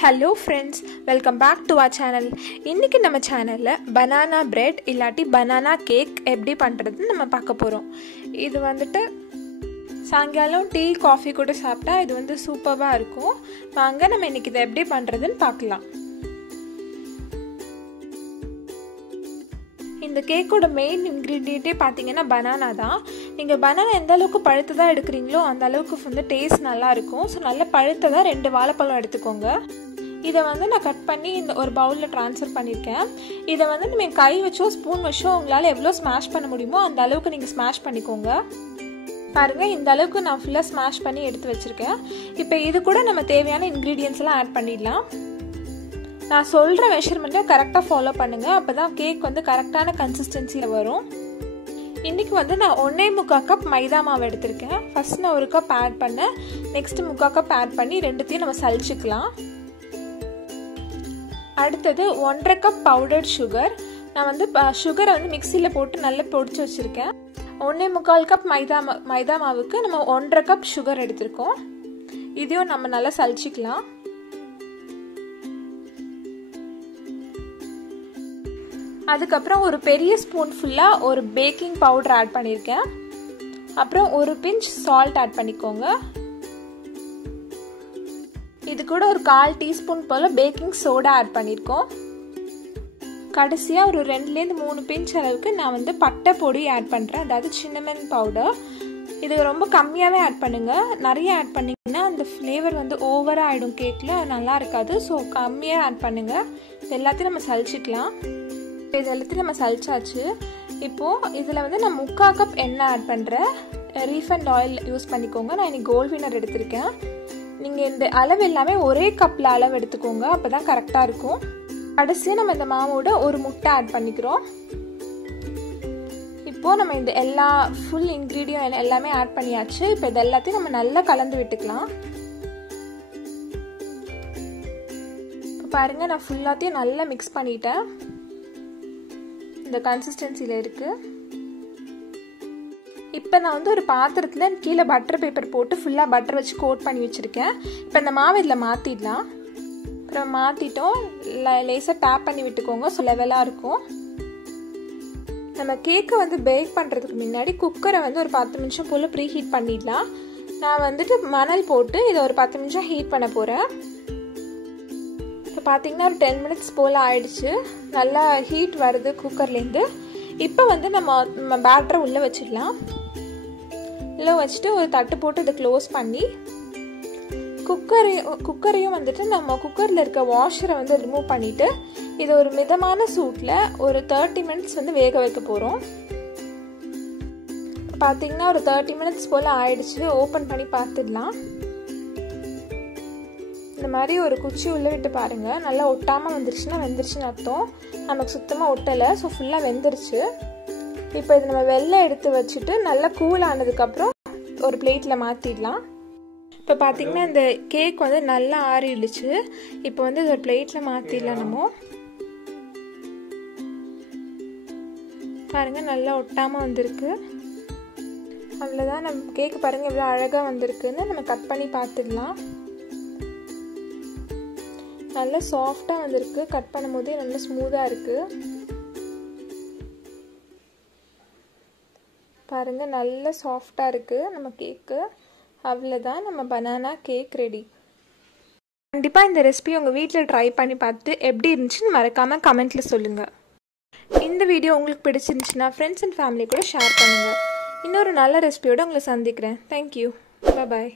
Hello friends, welcome back to our channel. இன்னைக்கு நம்ம சேனல்ல banana bread இல்லாட்டி banana cake எப்படி பண்றதுன்னு நம்ம பார்க்க போறோம். இது வந்துட்டு சாயங்காலம் டீ காஃபி கூட சாப்பிட்டா இது வந்து சூப்பரா இருக்கும். வாங்க நம்ம இன்னைக்கு இத எப்படி பண்றதுன்னு பார்க்கலாம். இந்த கேக்கோட மெயின் இன்கிரிடியன்ட்டே பாத்தீங்கன்னா banana தான். நீங்க banana எந்த அளவுக்கு பழுத்ததா எடுக்கறீங்களோ அந்த அளவுக்கு வந்து டேஸ்ட் நல்லா இருக்கும். சோ நல்ல பழுத்ததா 2 வாழைப்பழம் எடுத்துக்கோங்க. இத வந்து நான் கட் பண்ணி இந்த ஒரு பவுல்ல ட்ரான்ஸ்ஃபர் பண்ணிருக்கேன். இத வந்து நீங்க கை வச்சோ ஸ்பூன் வச்சோ உங்களால எவ்வளவு ஸ்மாஷ் பண்ண முடியுமோ அந்த அளவுக்கு நீங்க ஸ்மாஷ் பண்ணிக்கோங்க. பாருங்க இந்த அளவுக்கு நான் ஃபுல்லா ஸ்மாஷ் பண்ணி எடுத்து வச்சிருக்கேன். இப்போ இது கூட நம்ம தேவையான இன்கிரிடியன்ட்ஸ் எல்லாம் ஆட் பண்ணிடலாம். நான் சொல்ற மெஷர்மெண்ட்டை கரெக்ட்டா ஃபாலோ பண்ணுங்க. அப்பதான் கேக் வந்து கரெக்ட்டான கன்சிஸ்டன்சில வரும். இன்னைக்கு வந்து நான் 1.25 கப் மைதா மாவு எடுத்திருக்கேன். ஃபர்ஸ்ட் நான் 1 கப் ஆட் பண்ணேன். நெக்ஸ்ட் 3/4 கப் ஆட் பண்ணி ரெண்டுத்தையும் நம்ம சலிச்சுக்கலாம். அடுத்தது 1.5 கப் பவுடர்ட் சுகர். நான் வந்து சுகரை வந்து மிக்ஸில போட்டு நல்லா பொடிச்சு வச்சிருக்கேன். 1.25 கப் மைதா மாவுக்கு நம்ம 1.5 கப் சுகர் எடுத்திருக்கோம். இதையும் நம்ம நல்லா சலிச்சுக்கலாம். அதுக்கப்புறம் ஒரு பெரிய ஸ்பூன் ஃபுல்லா ஒரு பேக்கிங் பவுடர் ஆட் பண்ணிருக்கேன். அப்புறம் ஒரு பிஞ்ச் சால்ட் ஆட் பண்ணிக்கோங்க. இது கூட ஒரு 1/4 டீஸ்பூன் போல பேக்கிங் சோடா ஆட் பண்ணிருக்கோம். கடைசியா ஒரு 2-3 பிஞ்ச் அளவுக்கு நான் வந்து பட்டை பொடி ஆட் பண்றேன். அதாவது சின்னமன் பவுடர். இது ரொம்ப கம்மியாவே ஆட் பண்ணுங்க. நிறைய ஆட் பண்ணீங்கன்னா அந்த ஃப்ளேவர் வந்து ஓவரா ஆயிடும் கேக்ல, நல்லா இருக்காது. ஸோ கம்மியா ஆட் பண்ணுங்க. இது எல்லாத்தையும் நம்ம சலிச்சுக்கலாம். இது எல்லாத்தையும் நம்ம சலிச்சாச்சு. இப்போ இதுல வந்து நான் 3/4 கப் எண்ணெய் ஆட் பண்றேன். ரீஃபைண்ட் ஆயில் யூஸ் பண்ணிக்கோங்க. நான் இன்னைக்கு கோல்ட் வினர் எடுத்திருக்கேன். நீங்க இந்த அளவு எல்லாமே ஒரே கப்ல அளவு எடுத்துக்கோங்க. அப்பதான் கரெக்டா இருக்கும். கடைசியா நம்ம இந்த மாவோட ஒரு முட்டை ஆட் பண்ணிக்கிறோம். இப்போ நம்ம இந்த எல்லா ஃபுல் இன்கிரிடியன்ட் எல்லாமே ஆட் பண்ணியாச்சு. இப்போ இது எல்லாத்தையும் நம்ம நல்லா கலந்து விட்டுக்கலாம். இப்போ பாருங்க நான் ஃபுல்லாத்தையும் நல்லா மிக்ஸ் பண்ணிட்டேன். இந்த கன்சிஸ்டன்சில இருக்கு. இப்போ நான் வந்து ஒரு பாத்திரத்துல கீழே பட்டர் பேப்பர் போட்டு ஃபுல்லா பட்டர் வச்சு கோட் பண்ணி வச்சிருக்கேன். இப்போ இந்த மாவு இதுல மாத்திடலாம். அப்புறம் மாத்திட்டோம். லேசா டேப் பண்ணி விட்டுக்கோங்க. ஸோ லெவலா இருக்கும். நம்ம கேக்கை வந்து பேக் பண்றதுக்கு முன்னாடி குக்கரை வந்து ஒரு 10 நிமிஷம் போல ப்ரீ ஹீட் பண்ணிடலாம். நான் வந்துட்டு மணல் போட்டு இதை ஒரு 10 நிமிஷம் ஹீட் பண்ண போறேன். இப்போ பார்த்தீங்கன்னா ஒரு 10 மினிட்ஸ் போல் ஆயிடுச்சு. நல்லா ஹீட் வருது குக்கர்லேருந்து. இப்போ வந்து நம்ம பேட்டரை உள்ளே வச்சிடலாம். உள்ளே வச்சுட்டு ஒரு தட்டு போட்டு இதை க்ளோஸ் பண்ணி குக்கரையும் வந்துட்டு நம்ம குக்கரில் இருக்க வாஷரை வந்து ரிமூவ் பண்ணிவிட்டு இதை ஒரு மிதமான சூட்டில் ஒரு 30 மினிட்ஸ் வந்து வேக வைக்க போகிறோம். பார்த்தீங்கன்னா ஒரு 30 மினிட்ஸ் போல் ஆயிடுச்சு. ஓப்பன் பண்ணி பார்த்துடலாம். இந்த மாதிரி ஒரு குச்சி உள்ள விட்டு பாருங்க. நல்லா ஒட்டாமல் வந்துருச்சுன்னா வெந்துருச்சுன்னு அர்த்தம். நமக்கு சுத்தமாக ஒட்டலை. ஸோ ஃபுல்லாக வெந்துருச்சு. இப்போ இது நம்ம வெளில எடுத்து வச்சுட்டு நல்லா கூல் ஆனதுக்கப்புறம் ஒரு பிளேட்டில் மாற்றிடலாம். இப்போ பார்த்தீங்கன்னா இந்த கேக் வந்து நல்லா ஆறிடுச்சு. இப்போ வந்து இது ஒரு பிளேட்டில் மாற்றிடலாம். நம்ம பாருங்க நல்லா ஒட்டாமல் வந்திருக்கு. அவ்வளோதான். நம்ம கேக்கு பாருங்க எவ்வளோ அழகாக வந்திருக்குன்னு நம்ம கட் பண்ணி பார்த்துடலாம். நல்லா சாஃப்டா வந்திருக்கு. கட் பண்ணும்போதே நல்லா ஸ்மூத்தா இருக்கு. பாருங்க நல்லா சாஃப்டா இருக்கு நம்ம கேக்கு. அவ்வளவுதான், நம்ம பனானா கேக் ரெடி. கண்டிப்பா இந்த ரெசிபி உங்க வீட்டில் ட்ரை பண்ணி பார்த்து எப்படி இருந்துச்சுன்னு மறக்காம கமெண்ட்ல சொல்லுங்க. இந்த வீடியோ உங்களுக்கு பிடிச்சிருந்துச்சுன்னா ஃப்ரெண்ட்ஸ் அண்ட் ஃபேமிலி கூட ஷேர் பண்ணுங்க. இன்னொரு நல்ல ரெசிபியோட உங்களை சந்திக்கிறேன். தேங்க்யூ. பாய்.